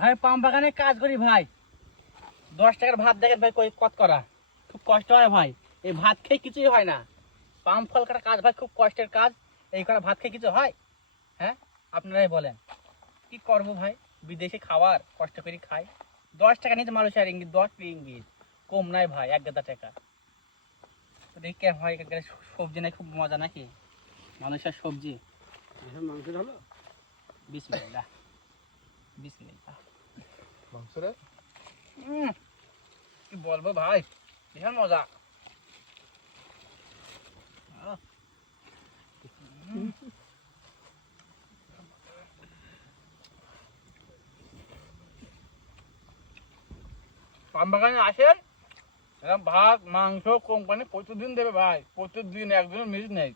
ভাই পাম বাগানে কাজ করি ভাই। 10 টাকার ভাত দেখেন ভাই কত করা, খুব কষ্ট হয় ভাই। এই ভাত খেয়ে কিছুই হয় না। পাম ফল কাটা কাজ ভাই খুব কষ্টের কাজ। এই করা ভাত খেয়ে কিছু হয়? হ্যাঁ, আপনারাই বলেন কি করবো ভাই। বিদেশে খাবার কষ্ট করে খাই। 10 টাকা নিতে মালয়েশিয়ার ইঙ্গিত, 10 ইঙ্গিত কম নাই ভাই, 1 গাদা টাকা। তো দেখি হয় সবজি নাই খুব মজা নাকি মালয়েশিয়ার সবজি। মাংসের হলো বিসমিল্লাহ বিসমিল্লাহ। মাংসের কি বলবো ভাই, বিশাল মজা। পাম বাগানে আসেন, এরকম ভাত মাংস কোম্পানি প্রতিদিন দেবে ভাই, প্রতিদিন, একদিনের মিস নেই।